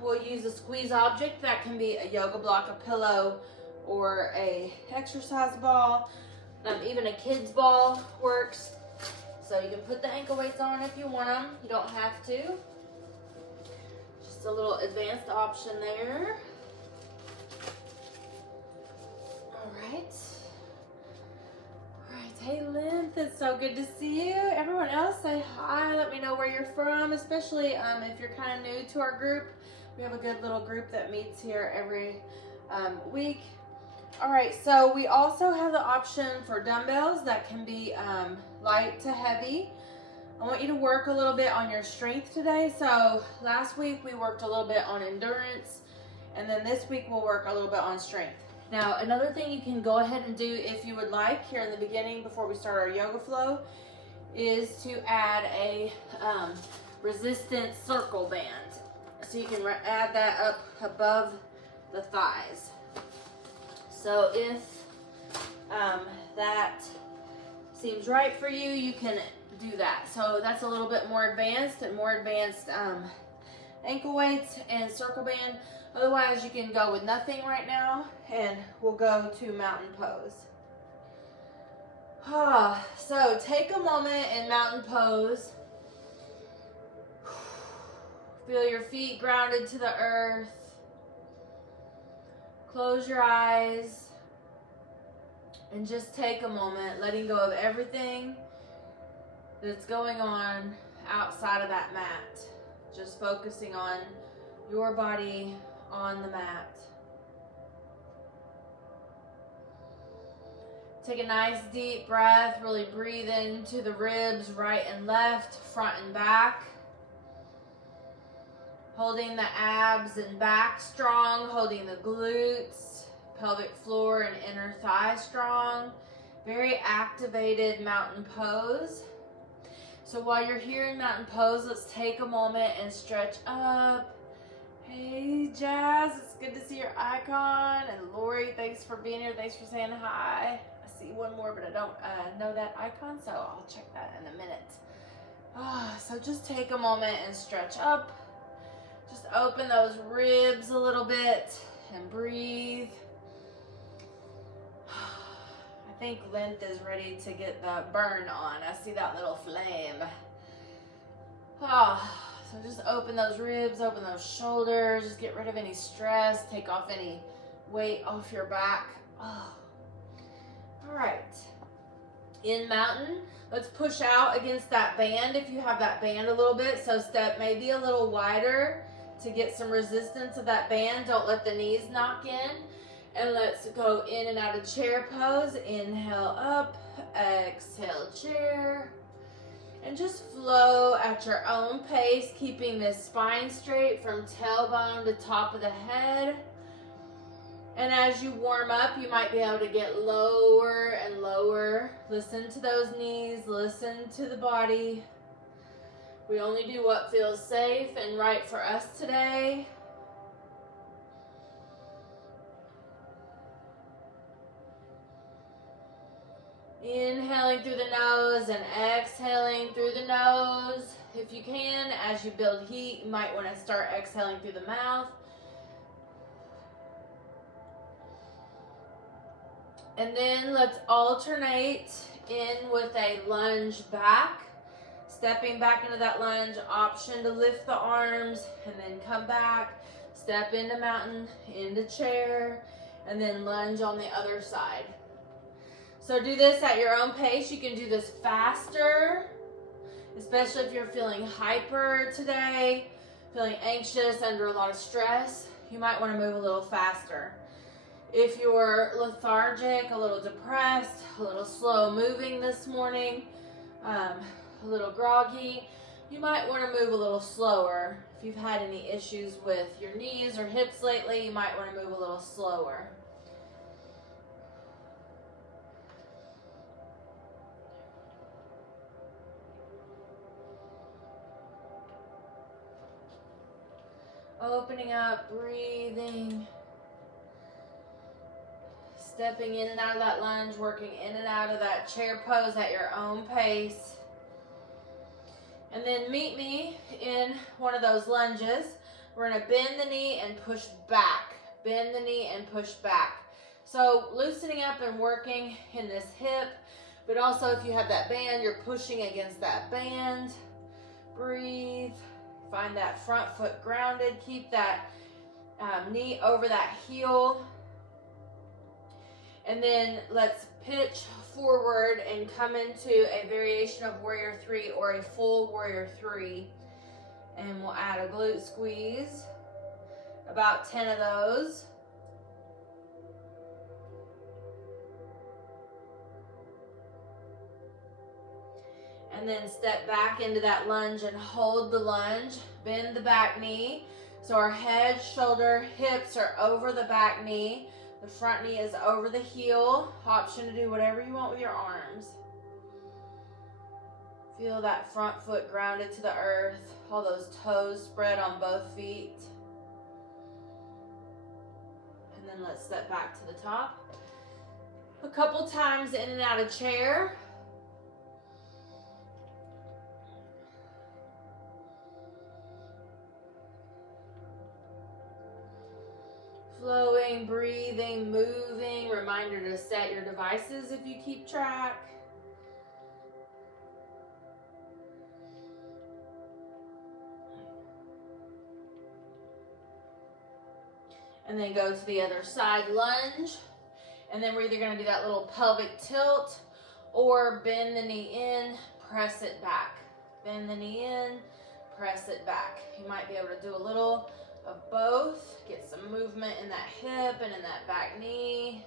we'll use a squeeze object. That can be a yoga block, a pillow, or a exercise ball. Even a kid's ball works. So you can put the ankle weights on if you want them. You don't have to. Just a little advanced option there. All right. Hey, Lynn, it's so good to see you. Everyone else, say hi. Let me know where you're from, especially if you're kind of new to our group. We have a good little group that meets here every week. All right, so we also have the option for dumbbells that can be light to heavy. I want you to work a little bit on your strength today. So last week we worked a little bit on endurance, and then this week we'll work a little bit on strength. Now, another thing you can go ahead and do if you would like here in the beginning before we start our yoga flow is to add a resistance circle band. So you can add that up above the thighs. So if that seems right for you, you can do that. So that's a little bit more advanced ankle weights and circle band. Otherwise, you can go with nothing right now, and we'll go to mountain pose. So take a moment in mountain pose. Feel your feet grounded to the earth. Close your eyes and just take a moment, letting go of everything that's going on outside of that mat. Just focusing on your body on the mat. Take a nice deep breath. Really breathe into the ribs, right and left, front and back. Holding the abs and back strong, holding the glutes, pelvic floor and inner thigh strong. Very activated mountain pose. So while you're here in mountain pose, let's take a moment and stretch up. Hey, Jazz, it's good to see your icon. And Lori, thanks for being here. Thanks for saying hi. I see one more, but I don't know that icon, so I'll check that in a minute. So just take a moment and stretch up. Just open those ribs a little bit and breathe. I think Lynth is ready to get the burn on. I see that little flame. So just open those ribs, open those shoulders, just get rid of any stress, take off any weight off your back. All right. In mountain, let's push out against that band if you have that band a little bit. So step maybe a little wider to get some resistance of that band. Don't let the knees knock in. And let's go in and out of chair pose. Inhale up, exhale chair. And just flow at your own pace, keeping this spine straight from tailbone to top of the head. And as you warm up, you might be able to get lower and lower. Listen to those knees, listen to the body. We only do what feels safe and right for us today. Inhaling through the nose and exhaling through the nose. If you can, as you build heat, you might want to start exhaling through the mouth. And then let's alternate in with a lunge back. Stepping back into that lunge, option to lift the arms and then come back. Step into mountain, into chair, and then lunge on the other side. So do this at your own pace. You can do this faster, especially if you're feeling hyper today, feeling anxious, under a lot of stress. You might want to move a little faster. If you're lethargic, a little depressed, a little slow moving this morning, a little groggy, you might want to move a little slower. If you've had any issues with your knees or hips lately, you might want to move a little slower. Opening up, breathing, stepping in and out of that lunge, working in and out of that chair pose at your own pace. And then meet me in one of those lunges. we're gonna bend the knee and push back. Bend the knee and push back. So loosening up and working in this hip, but also if you have that band, you're pushing against that band. Breathe. Find that front foot grounded. Keep that knee over that heel. And then let's pitch forward and come into a variation of Warrior 3 or a full Warrior 3. And we'll add a glute squeeze. About 10 of those. And then step back into that lunge and hold the lunge. Bend the back knee. So our head, shoulder, hips are over the back knee. The front knee is over the heel. Option to do whatever you want with your arms. Feel that front foot grounded to the earth. All those toes spread on both feet. And then let's step back to the top. A couple times in and out of chair. Flowing, breathing, moving. Reminder to set your devices if you keep track. And then go to the other side, lunge. And then we're either going to do that little pelvic tilt or bend the knee in, press it back. Bend the knee in, press it back. You might be able to do a little of both. Get some movement in that hip and in that back knee.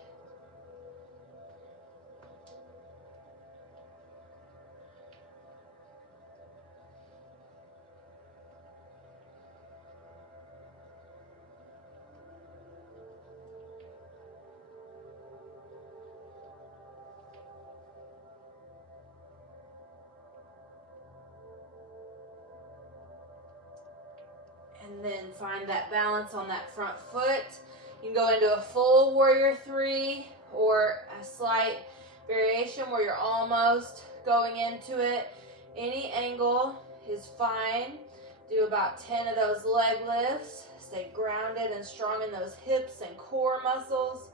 And then find that balance on that front foot. You can go into a full Warrior 3 or a slight variation where you're almost going into it. Any angle is fine. Do about 10 of those leg lifts. Stay grounded and strong in those hips and core muscles.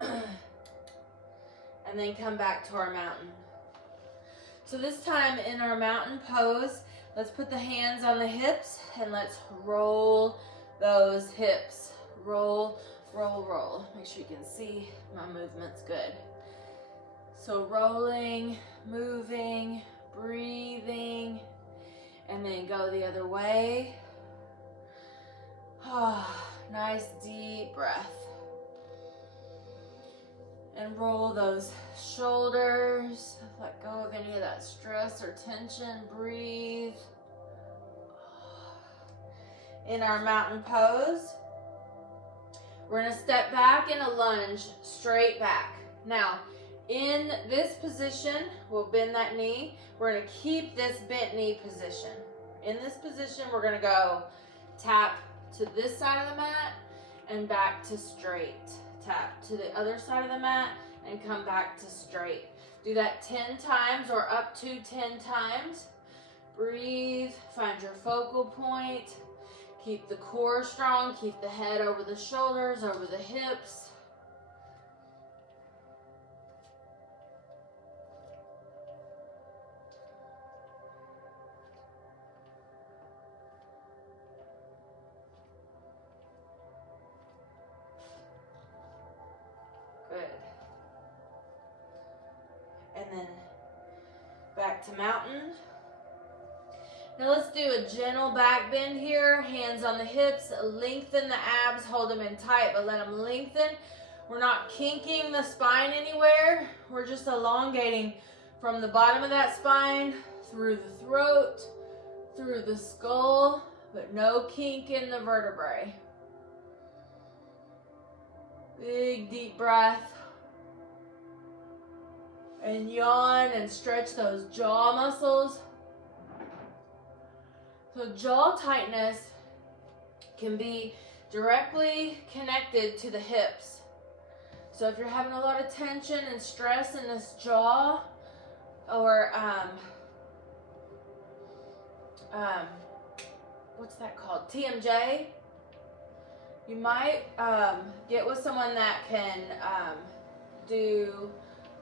And then come back to our mountain. So this time in our mountain pose, let's put the hands on the hips and let's roll those hips. Roll, roll, roll. Make sure you can see my movement's good. So rolling, moving, breathing, and then go the other way. Nice deep breath. And roll those shoulders. Let go of any of that stress or tension. Breathe. In our mountain pose, we're going to step back in a lunge, straight back. Now, in this position, we'll bend that knee. We're going to keep this bent knee position. In this position, we're going to go tap to this side of the mat and back to straight. Tap to the other side of the mat and come back to straight. Do that 10 times or up to 10 times. Breathe, find your focal point. Keep the core strong, keep the head over the shoulders, over the hips. Good. And then back to mountain. Now let's do a gentle back bend here. Hands on the hips, lengthen the abs, hold them in tight, but let them lengthen. We're not kinking the spine anywhere. We're just elongating from the bottom of that spine, through the throat, through the skull, but no kink in the vertebrae. Big deep breath. And yawn and stretch those jaw muscles. So jaw tightness can be directly connected to the hips. So if you're having a lot of tension and stress in this jaw, or what's that called? TMJ. You might get with someone that can do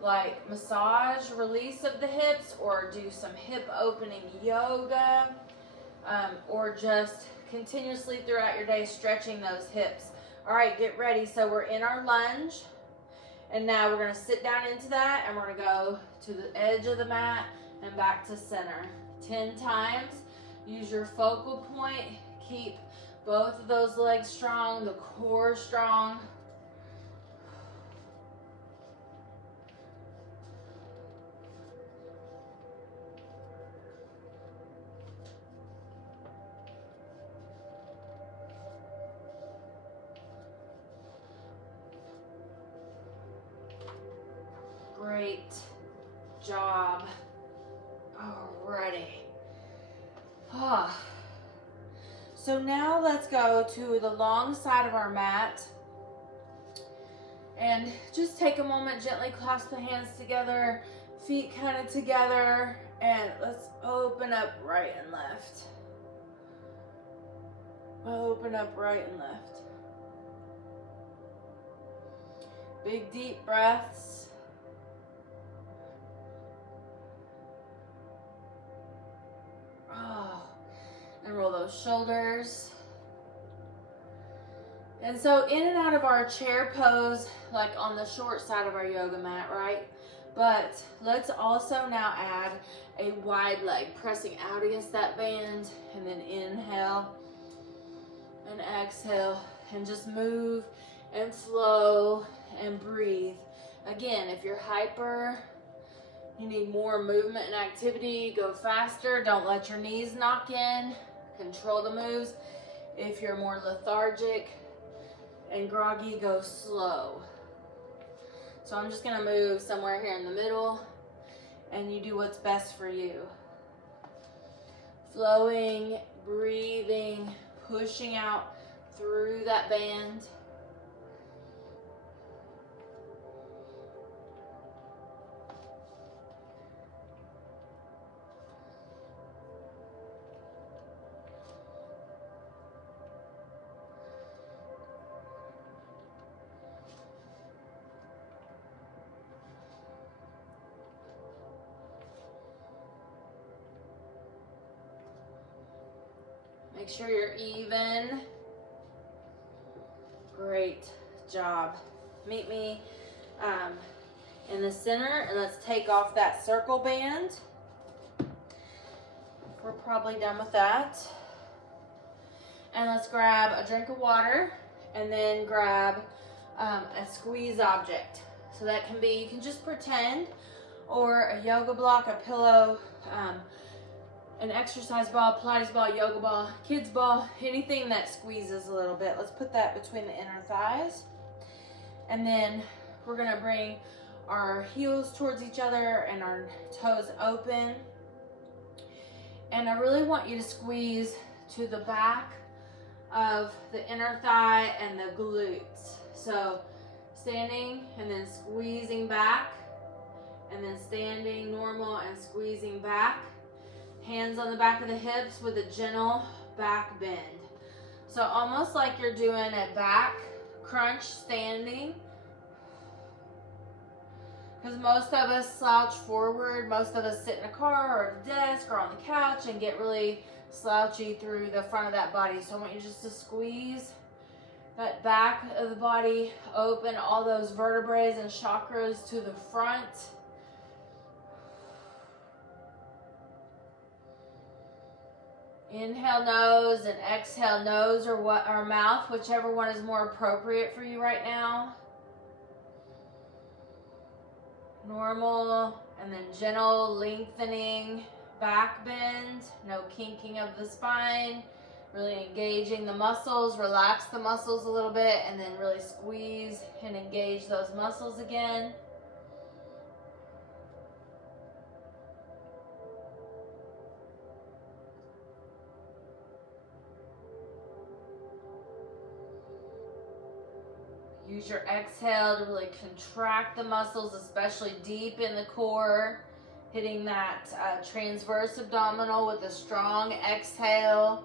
like massage release of the hips, or do some hip opening yoga, or just continuously throughout your day stretching those hips. All right, get ready. So we're in our lunge, and now we're going to sit down into that, and we're going to go to the edge of the mat and back to center 10 times. Use your focal point. Keep both of those legs strong, the core strong. Great job. Alrighty. So now let's go to the long side of our mat, and just take a moment, gently clasp the hands together, feet kind of together, and let's open up right and left. Open up right and left. Big deep breaths. And roll those shoulders. And so in and out of our chair pose, like on the short side of our yoga mat, right? But let's also now add a wide leg, pressing out against that band, and then inhale and exhale, and just move and flow and breathe. Again, if you're hyper, you need more movement and activity, go faster. Don't let your knees knock in. Control the moves. If you're more lethargic and groggy, go slow. So I'm just gonna move somewhere here in the middle, and you do what's best for you. Flowing, breathing, pushing out through that band. Make sure you're even. Great job. Meet me in the center, and let's take off that circle band. We're probably done with that. And let's grab a drink of water, and then grab a squeeze object. So that can be, you can just pretend, or a yoga block, a pillow, an exercise ball, Pilates ball, yoga ball, kids ball, anything that squeezes a little bit. Let's put that between the inner thighs. And then we're gonna bring our heels towards each other and our toes open. And I really want you to squeeze to the back of the inner thigh and the glutes. So standing and then squeezing back, and then standing normal and squeezing back. Hands on the back of the hips with a gentle back bend. So almost like you're doing a back crunch standing. Because most of us slouch forward. Most of us sit in a car or at a desk or on the couch and get really slouchy through the front of that body. So I want you just to squeeze that back of the body, open all those vertebrae and chakras to the front. Inhale nose and exhale nose or mouth, whichever one is more appropriate for you right now. Normal, and then gentle lengthening back bend, no kinking of the spine, really engaging the muscles, relax the muscles a little bit, and then really squeeze and engage those muscles again. Use your exhale to really contract the muscles, especially deep in the core, Hitting that transverse abdominal with a strong exhale.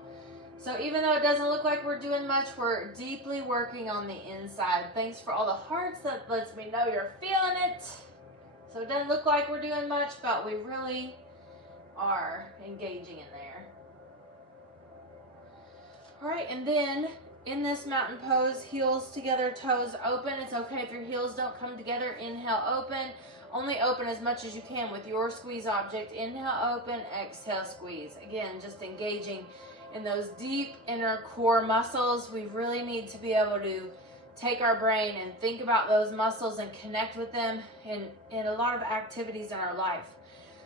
So even though it doesn't look like we're doing much, we're deeply working on the inside. Thanks for all the hearts. That lets me know you're feeling it. So it doesn't look like we're doing much, but we really are engaging in there. All right, and then in this mountain pose, heels together, toes open. It's okay if your heels don't come together. Inhale, open. Only open as much as you can with your squeeze object. Inhale, open, exhale, squeeze. Again, just engaging in those deep inner core muscles. We really need to be able to take our brain and think about those muscles and connect with them in a lot of activities in our life.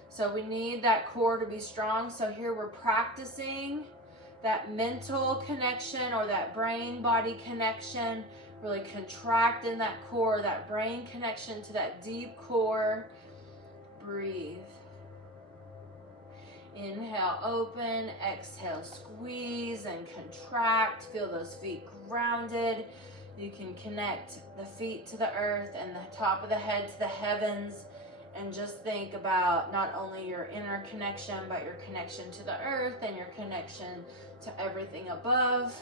So we need that core to be strong. So here we're practicing that mental connection or that brain-body connection, really contracting that core, that brain connection to that deep core. Breathe. Inhale, open. Exhale, squeeze and contract. Feel those feet grounded. You can connect the feet to the earth and the top of the head to the heavens. And just think about not only your inner connection, but your connection to the earth and your connection to everything above.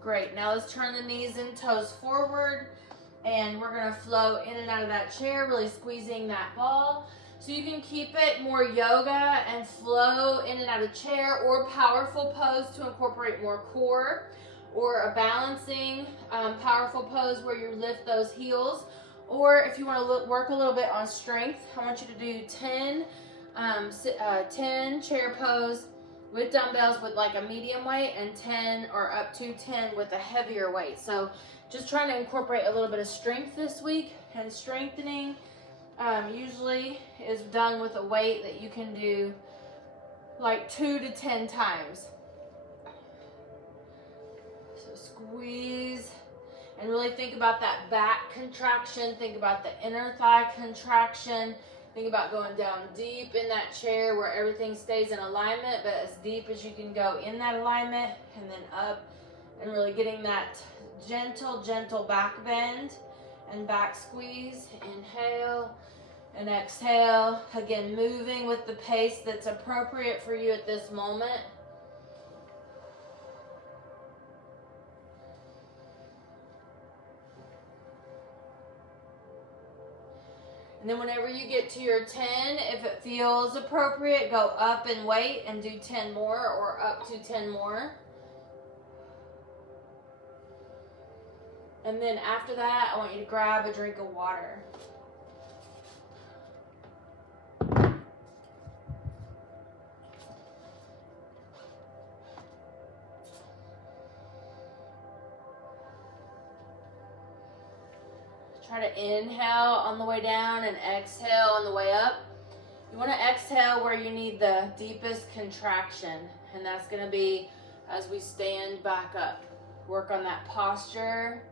Great, now let's turn the knees and toes forward, and we're gonna flow in and out of that chair, really squeezing that ball. So you can keep it more yoga and flow in and out of chair, or powerful pose to incorporate more core, or a balancing powerful pose where you lift those heels. Or if you wanna work a little bit on strength, I want you to do 10 chair pose with dumbbells with like a medium weight, and 10 or up to 10 with a heavier weight. So just trying to incorporate a little bit of strength this week, and strengthening usually is done with a weight that you can do like 2 to 10 times. So squeeze and really think about that back contraction, think about the inner thigh contraction. Think about going down deep in that chair where everything stays in alignment, but as deep as you can go in that alignment, and then up and really getting that gentle back bend and back squeeze. Inhale and exhale. Again, moving with the pace that's appropriate for you at this moment. And then whenever you get to your 10, if it feels appropriate, go up and wait and do 10 more, or up to 10 more. And then after that, I want you to grab a drink of water. Try to inhale on the way down and exhale on the way up. You want to exhale where you need the deepest contraction, and that's going to be as we stand back up. Work on that posture.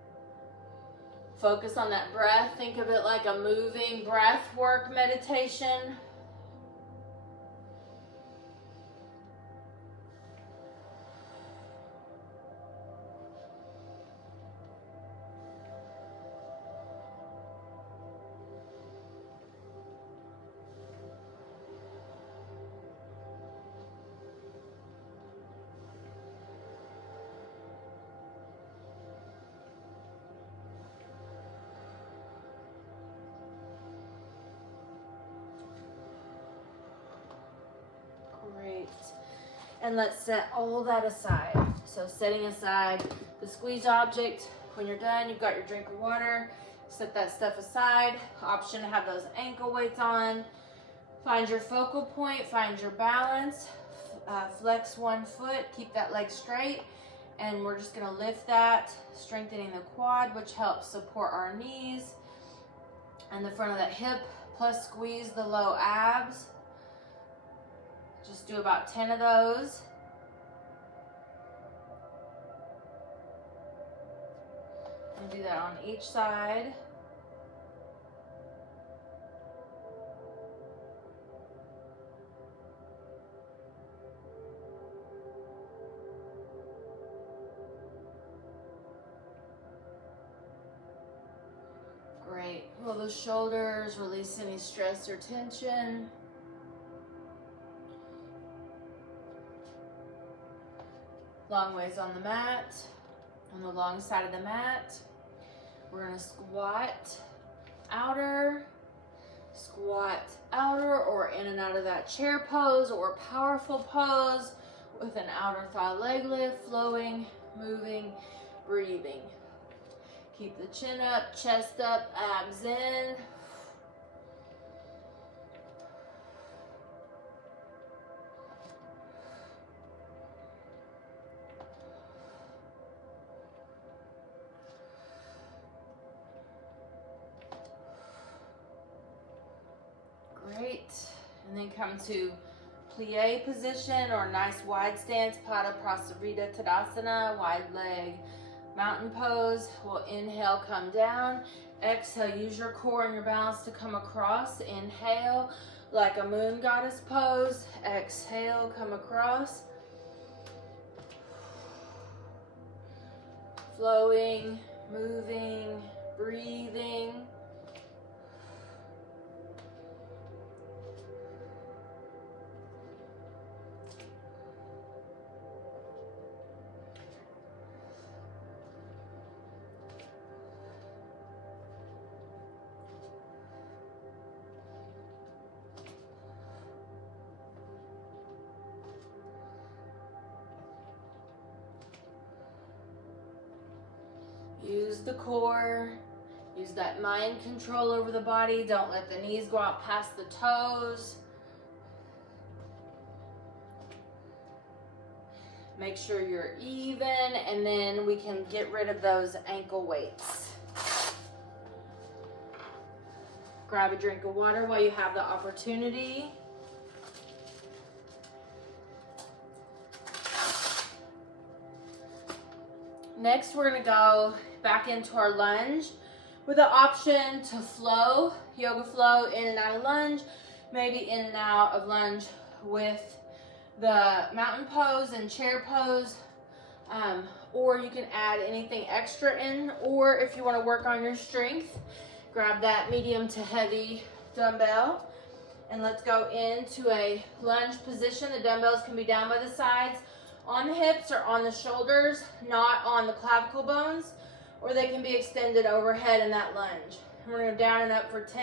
Focus on that breath. Think of it like a moving breath work meditation. Great. And let's set all that aside. So setting aside the squeeze object. When you're done, you've got your drink of water. Set that stuff aside. Option to have those ankle weights on. Find your focal point. Find your balance. Flex one foot. Keep that leg straight. And we're just going to lift that, strengthening the quad, which helps support our knees and the front of that hip. Plus squeeze the low abs. Just do about 10 of those. to do that on each side. Great. Pull those shoulders, release any stress or tension. Long ways on the mat, on the long side of the mat. We're gonna squat outer, or in and out of that chair pose or powerful pose with an outer thigh leg lift, flowing, moving, breathing. Keep the chin up, chest up, abs in. Great. And then come to plie position or nice wide stance, Pada Prasarita Tadasana, wide leg mountain pose. We'll inhale, come down. Exhale, use your core and your balance to come across. Inhale, like a moon goddess pose. Exhale, come across. Flowing, moving, breathing. Use the core, use that mind control over the body. Don't let the knees go out past the toes. Make sure you're even, and then we can get rid of those ankle weights. Grab a drink of water while you have the opportunity. Next, we're gonna go back into our lunge with the option to flow, yoga flow, in and out of lunge, maybe in and out of lunge with the mountain pose and chair pose, or you can add anything extra in, or if you want to work on your strength, grab that medium to heavy dumbbell, and let's go into a lunge position. The dumbbells can be down by the sides, on the hips or on the shoulders, not on the clavicle bones, or they can be extended overhead in that lunge. And we're going to go down and up for 10.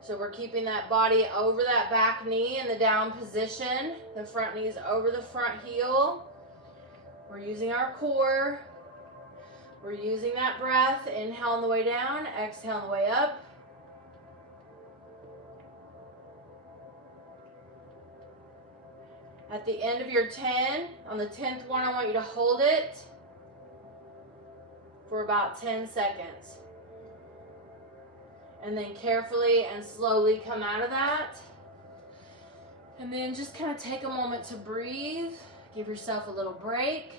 So we're keeping that body over that back knee in the down position. The front knee is over the front heel. We're using our core. We're using that breath. Inhale on the way down, exhale on the way up. At the end of your 10, on the 10th one, I want you to hold it for about 10 seconds. And then carefully and slowly come out of that. And then just kind of take a moment to breathe. Give yourself a little break.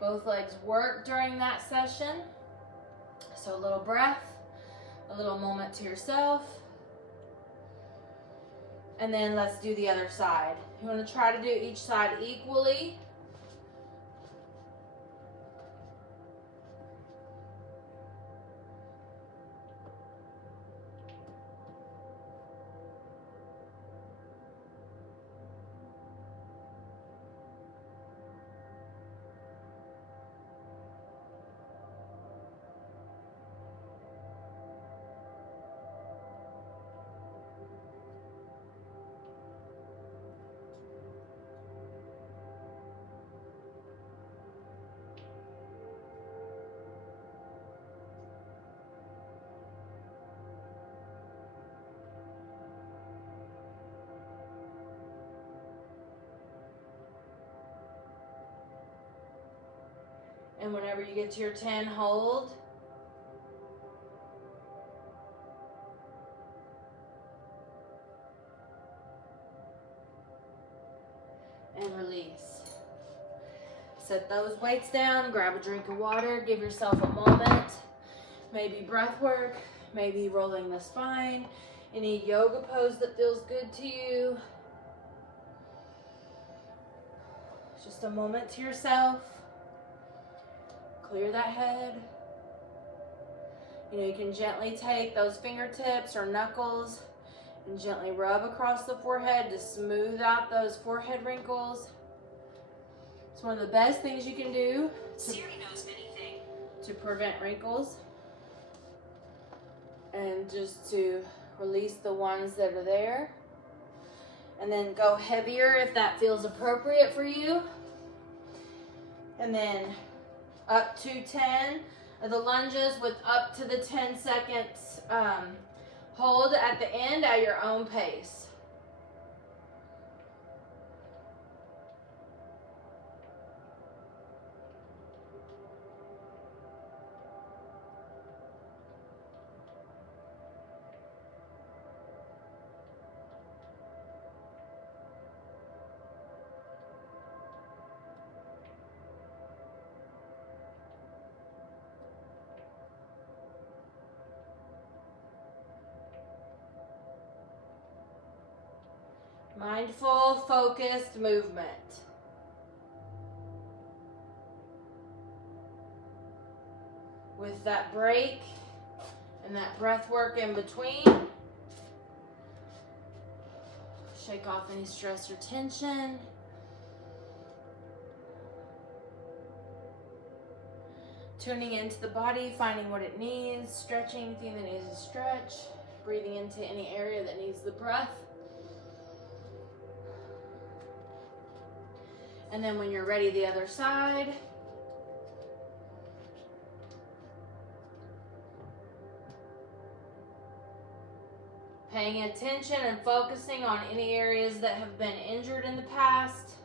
Both legs work during that session. So a little breath, a little moment to yourself. And then let's do the other side. You want to try to do each side equally. And whenever you get to your 10, hold. And release. set those weights down, grab a drink of water, give yourself a moment, maybe breath work, maybe rolling the spine, any yoga pose that feels good to you. Just a moment to yourself. Clear that head. You can gently take those fingertips or knuckles and gently rub across the forehead to smooth out those forehead wrinkles. It's one of the best things you can do to prevent wrinkles and just to release the ones that are there. And then go heavier if that feels appropriate for you. And then up to 10 of the lunges with up to the 10 seconds hold at the end at your own pace. Mindful, focused movement. With that break and that breath work in between, shake off any stress or tension. Tuning into the body, finding what it needs, stretching anything that needs to stretch, breathing into any area that needs the breath. And then when you're ready, the other side. Paying attention and focusing on any areas that have been injured in the past.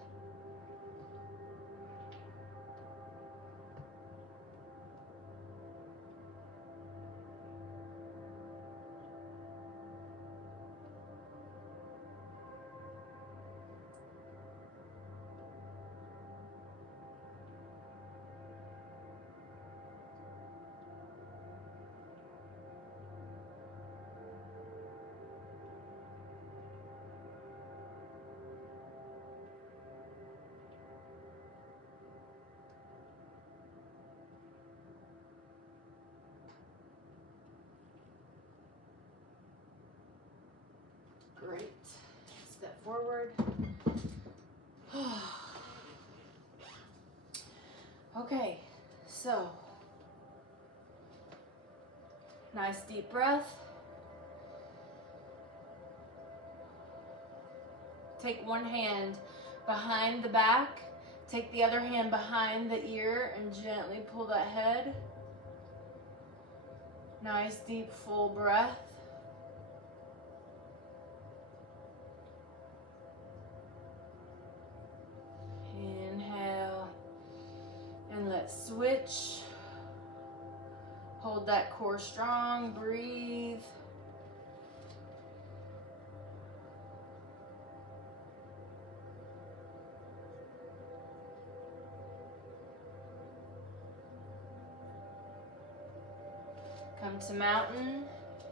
Great. Step forward. Okay, so nice deep breath. Take one hand behind the back, take the other hand behind the ear and gently pull that head. Nice deep full breath. Inhale and let's switch. Hold that core strong, breathe. Come to mountain,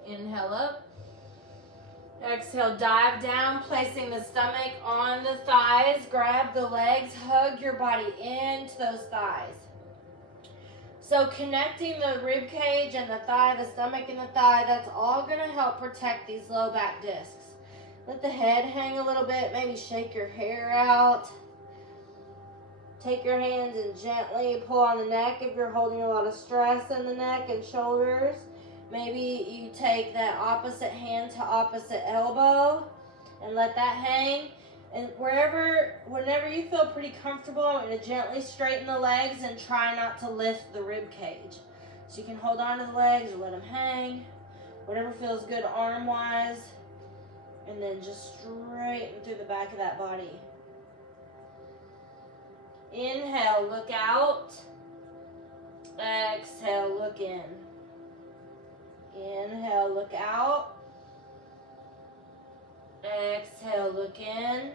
inhale up. Exhale, dive down, placing the stomach on the thighs. Grab the legs, hug your body into those thighs. So connecting the rib cage and the thigh, the stomach and the thigh, that's all gonna help protect these low back discs. Let the head hang a little bit, maybe shake your hair out. Take your hands and gently pull on the neck if you're holding a lot of stress in the neck and shoulders. Maybe you take that opposite hand to opposite elbow and let that hang. And whenever you feel pretty comfortable, I'm going to gently straighten the legs and try not to lift the rib cage. So you can hold on to the legs or let them hang, whatever feels good arm-wise. And then just straighten through the back of that body. Inhale, look out. Exhale, look in. Inhale, look out. Exhale, look in.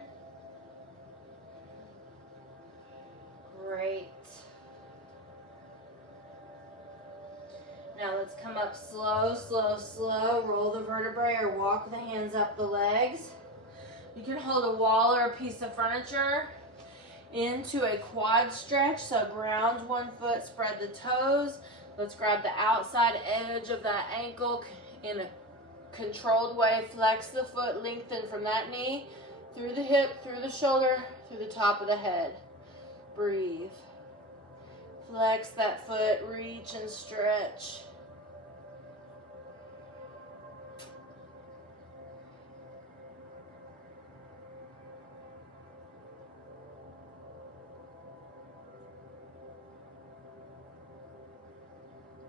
Great. Now let's come up slow, slow, slow. Roll the vertebrae or walk the hands up the legs. You can hold a wall or a piece of furniture into a quad stretch. So ground one foot, spread the toes. Let's grab the outside edge of that ankle in a controlled way. Flex the foot, lengthen from that knee, through the hip, through the shoulder, through the top of the head. Breathe. Flex that foot, reach and stretch.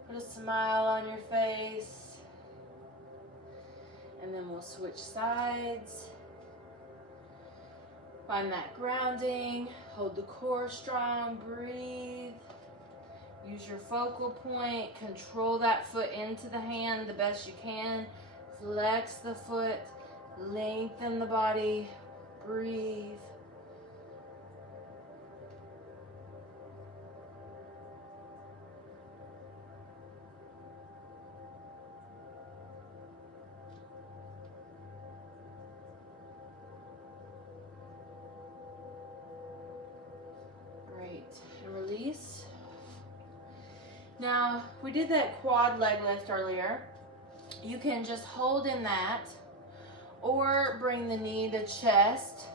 Put a smile on your face. And then we'll switch sides. Find that grounding. Hold the core strong. Breathe. Use your focal point. Control that foot into the hand the best you can. Flex the foot. Lengthen the body. Breathe. Great. And release. Now, we did that quad leg lift earlier. You can just hold in that or bring the knee to chest.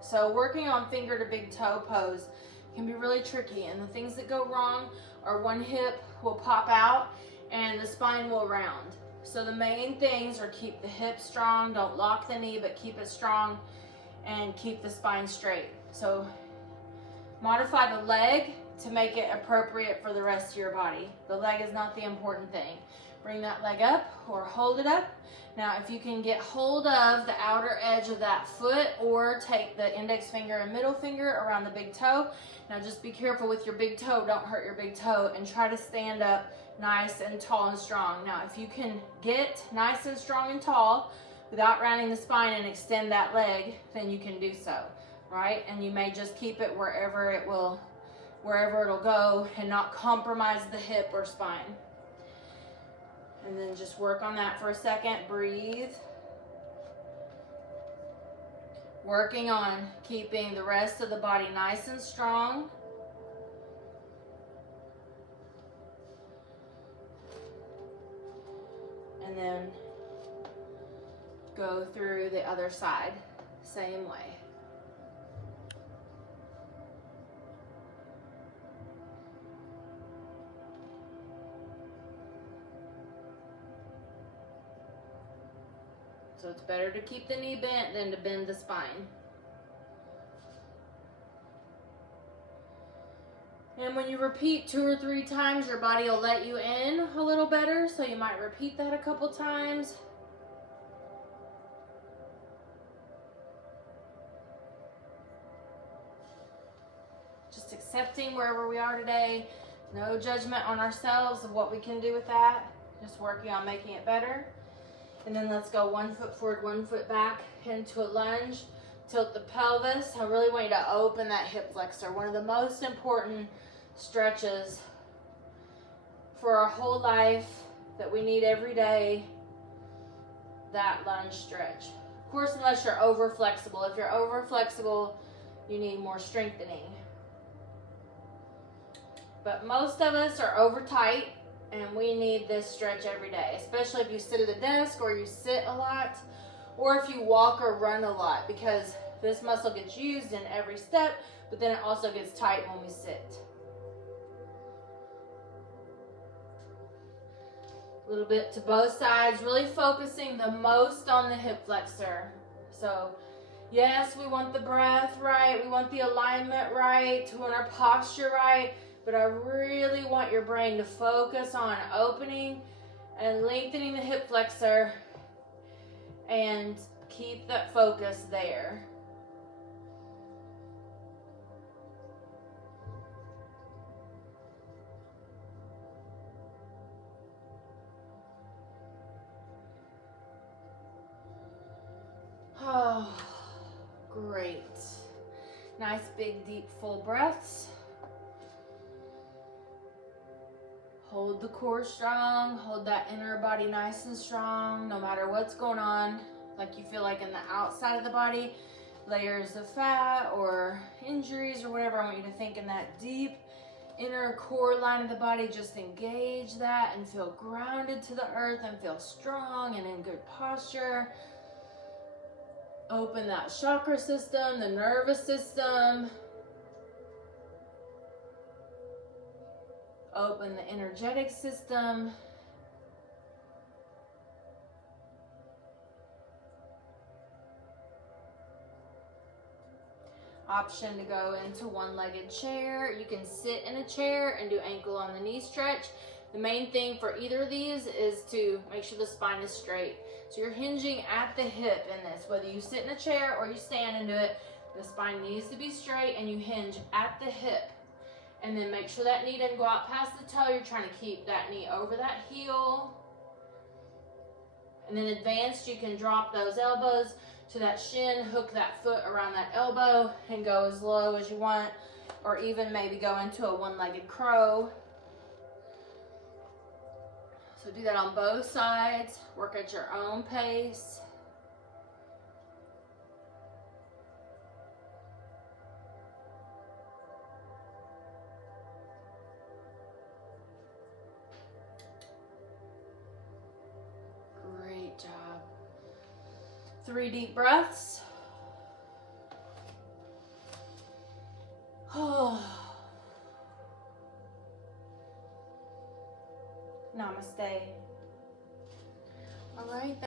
So working on finger to big toe pose can be really tricky, and the things that go wrong are one hip will pop out and the spine will round. So the main things are keep the hip strong, don't lock the knee, but keep it strong and keep the spine straight. So modify the leg to make it appropriate for the rest of your body. The leg is not the important thing. Bring that leg up or hold it up. Now, if you can get hold of the outer edge of that foot or take the index finger and middle finger around the big toe. Now, just be careful with your big toe. Don't hurt your big toe, and try to stand up nice and tall and strong. Now, if you can get nice and strong and tall without rounding the spine and extend that leg, then you can do so, right? And you may just keep it wherever it'll go and not compromise the hip or spine. And then just work on that for a second. Breathe. Working on keeping the rest of the body nice and strong. And then go through the other side, same way. So it's better to keep the knee bent than to bend the spine. And when you repeat 2 or 3 times, your body will let you in a little better. So you might repeat that a couple times. Just accepting wherever we are today. No judgment on ourselves of what we can do with that. Just working on making it better. And then let's go 1 foot forward, 1 foot back into a lunge. Tilt the pelvis. I really want you to open that hip flexor. One of the most important stretches for our whole life that we need every day, that lunge stretch. Of course, unless you're over flexible. If you're over flexible, you need more strengthening. But most of us are over tight. And we need this stretch every day, especially if you sit at a desk or you sit a lot, or if you walk or run a lot, because this muscle gets used in every step, but then it also gets tight when we sit. A little bit to both sides, really focusing the most on the hip flexor. So yes, we want the breath right, we want the alignment right, we want our posture right. But I really want your brain to focus on opening and lengthening the hip flexor and keep that focus there. Oh, great. Nice, big, deep, full breaths. Hold the core strong, hold that inner body nice and strong, no matter what's going on, like you feel like in the outside of the body, layers of fat or injuries or whatever. I want you to think in that deep inner core line of the body, just engage that and feel grounded to the earth and feel strong and in good posture. Open that chakra system, the nervous system. Open the energetic system. Option to go into one-legged chair. You can sit in a chair and do ankle on the knee stretch. The main thing for either of these is to make sure the spine is straight. So you're hinging at the hip in this. Whether you sit in a chair or you stand and do it, the spine needs to be straight and you hinge at the hip. And then make sure that knee doesn't go out past the toe. You're trying to keep that knee over that heel. And then advanced, you can drop those elbows to that shin, hook that foot around that elbow and go as low as you want, or even maybe go into a one-legged crow. So do that on both sides, work at your own pace. Great job. 3 deep breaths. Oh. Namaste. All right.